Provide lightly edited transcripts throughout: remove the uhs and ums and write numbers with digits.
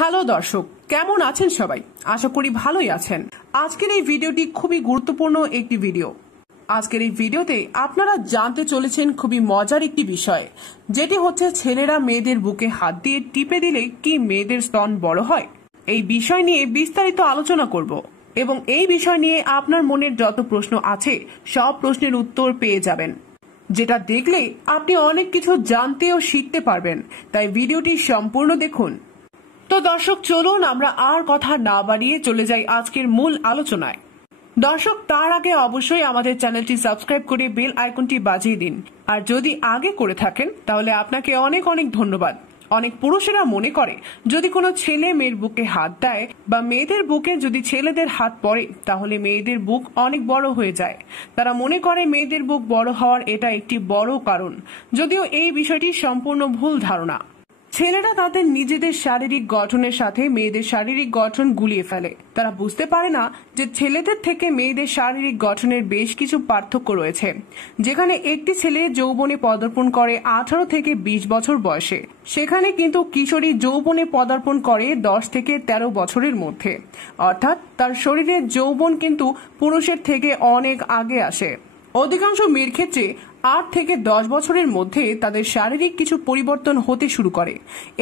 Hello দর্শক, কেমন আছেন সবাই? আশা করি ভালোই আছেন। আজকের এই ভিডিওটি খুবই গুরুত্বপূর্ণ একটি ভিডিও। আজকের এই ভিডিওতে আপনারা জানতে চলেছেন খুবই মজার একটি বিষয়, যেটি হচ্ছে ছেলেরা মেয়েদের বুকে হাত দিয়ে টিপে দিলে কি মেয়েদের স্তন বড় হয়। এই বিষয় নিয়ে বিস্তারিত আলোচনা করব এবং এই বিষয় নিয়ে আপনার মনের যত প্রশ্ন আছে সব প্রশ্নের উত্তর পেয়ে যাবেন, যেটা দেখলে আপনি অনেক কিছু জানতে ও শিখতে পারবেন। তাই ভিডিওটি সম্পূর্ণ দেখুন। তো দর্শক, চলুন আমরা আর কথা না বাড়িয়ে চলে যাই আজকের মূল আলোচনায়। দর্শক, তার আগে অবশ্যই আমাদের চ্যানেলটি সাবস্ক্রাইব করে বেল আইকনটি বাজিয়ে দিন। আর যদি আগে করে থাকেন তাহলে আপনাকে অনেক অনেক ধন্যবাদ। অনেক পুরুষেরা মনে করে যদি কোনো ছেলে মেয়ের বুকে হাত দেয় বা মেয়েদের বুকে যদি ছেলেদের হাত পড়ে তাহলে মেয়েদের বুক অনেক বড় হয়ে যায়। তারা মনে করে মেয়েদের বুক বড় হওয়ার এটা একটি বড় কারণ, যদিও এই বিষয়টি সম্পূর্ণ ভুল ধারণা। ছেলেরা তাদের নিজেদের শারীরিক গঠনের সাথে মেয়েদের শারীরিক গঠন গুলিয়ে ফেলে। তারা বুঝতে পারে না যে ছেলেদের থেকে মেয়েদের শারীরিক গঠনের বেশ কিছু পার্থক্য রয়েছে। যেখানে একটি ছেলে যৌবনে পদার্পণ করে 18 থেকে 20 বছর বয়সে, সেখানে কিন্তু কিশোরী যৌবনে পদার্পণ করে 10 থেকে 13 বছরের মধ্যে। অর্থাৎ তার শরীরের যৌবন কিন্তু পুরুষের থেকে অনেক আগে আসে। অধিকাংশ মেয়ের ক্ষেত্রে 8 থেকে 10 বছরের মধ্যে তাদের শারীরিক কিছু পরিবর্তন হতে শুরু করে।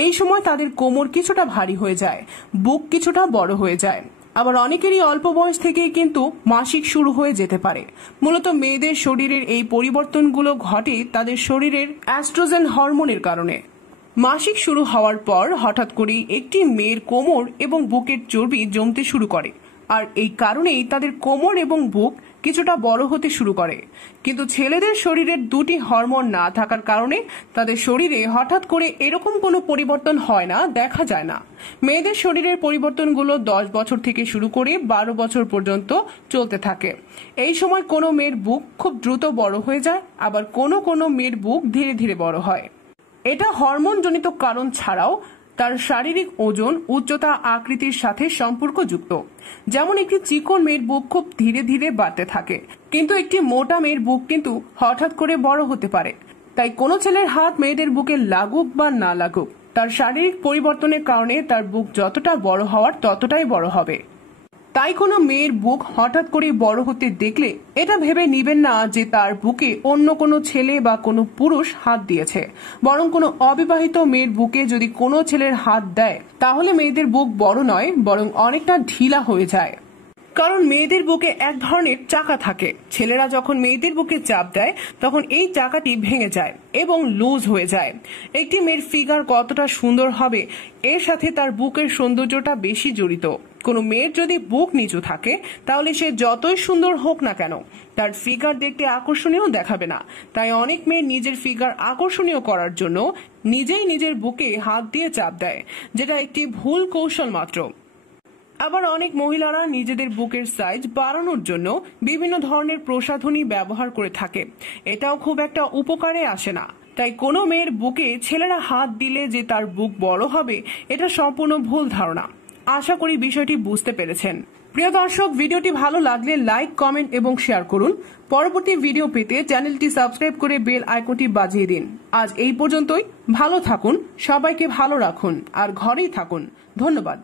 এই সময় তাদের কোমর কিছুটা ভারী হয়ে যায়, বুক কিছুটা বড় হয়ে যায়। আবার অনেকেরই অল্প বয়স থেকেই কিন্তু মাসিক শুরু হয়ে যেতে পারে। মূলত মেয়েদের শরীরের এই পরিবর্তনগুলো ঘটে তাদের শরীরের অ্যাস্ট্রোজেন হরমোনের কারণে। মাসিক শুরু হওয়ার পর হঠাৎ করেই একটি মেয়ের কোমর এবং বুকের চর্বি জমতে শুরু করে, আর এই কারণেই তাদের কোমর এবং বুক কিছুটা বড় হতে শুরু করে। কিন্তু ছেলেদের শরীরের দুটি হরমোন না থাকার কারণে তাদের শরীরে হঠাৎ করে এরকম কোনো পরিবর্তন হয় না, দেখা যায় না। মেয়েদের শরীরের পরিবর্তনগুলো 10 বছর থেকে শুরু করে 12 বছর পর্যন্ত চলতে থাকে। এই সময় কোনো মেয়ের বুক খুব দ্রুত বড় হয়ে যায়, আবার কোনো মেয়ের বুক ধীরে ধীরে বড় হয়। এটা হরমোনজনিত কারণ ছাড়াও তার শারীরিক ওজন, উচ্চতা, আকৃতির সাথে সম্পর্কযুক্ত। যেমন একটি চিকন মেয়ের বুক খুব ধীরে ধীরে বাড়তে থাকে, কিন্তু একটি মোটা মেয়ের বুক কিন্তু হঠাৎ করে বড় হতে পারে। তাই কোনো ছেলের হাত মেয়েদের বুকে লাগুক বা না লাগুক, তার শারীরিক পরিবর্তনের কারণে তার বুক যতটা বড় হওয়ার ততটাই বড় হবে। তাই কোনো মেয়ের বুক হঠাৎ করে বড় হতে দেখলে এটা ভেবে নিবেন না যে তার বুকে অন্য কোনো ছেলে বা কোনো পুরুষ হাত দিয়েছে। বরং কোনো অবিবাহিত মেয়ের বুকে যদি কোনো ছেলের হাত দেয় তাহলে মেয়েদের বুক বড় নয়, বরং অনেকটা ঢিলা হয়ে যায়। কারণ মেয়েদের বুকে এক ধরনের চাকা থাকে। ছেলেরা যখন মেয়েদের বুকে চাপ দেয় তখন এই চাকাটি ভেঙে যায় এবং লুজ হয়ে যায়। একটি মেয়ের ফিগার কতটা সুন্দর হবে এর সাথে তার বুকের সৌন্দর্যটা বেশি জড়িত। কোনো মেয়ের যদি বুক নিচু থাকে তাহলে সে যতই সুন্দর হোক না কেন তার ফিগার দেখতে আকর্ষণীয় দেখাবে না। তাই অনেক মেয়ে নিজের ফিগার আকর্ষণীয় করার জন্য নিজেই নিজের বুকে হাত দিয়ে চাপ দেয়, যেটা একটি ভুল কৌশল মাত্র। আবার অনেক মহিলারা নিজেদের বুকের সাইজ বাড়ানোর জন্য বিভিন্ন ধরনের প্রসাধনী ব্যবহার করে থাকে। এটাও খুব একটা উপকারে আসে না। তাই কোনো মেয়ের বুকে ছেলেরা হাত দিলে যে তার বুক বড় হবে, এটা সম্পূর্ণ ভুল ধারণা। আশা করি বিষয়টি বুঝতে পেরেছেন। প্রিয় দর্শক, ভিডিওটি ভালো লাগলে লাইক, কমেন্ট এবং শেয়ার করুন। পরবর্তী ভিডিও পেতে চ্যানেলটি সাবস্ক্রাইব করে বেল আইকনটি বাজিয়ে দিন। আজ এই পর্যন্তই। ভালো থাকুন, সবাইকে ভালো রাখুন আর ঘরেই থাকুন। ধন্যবাদ।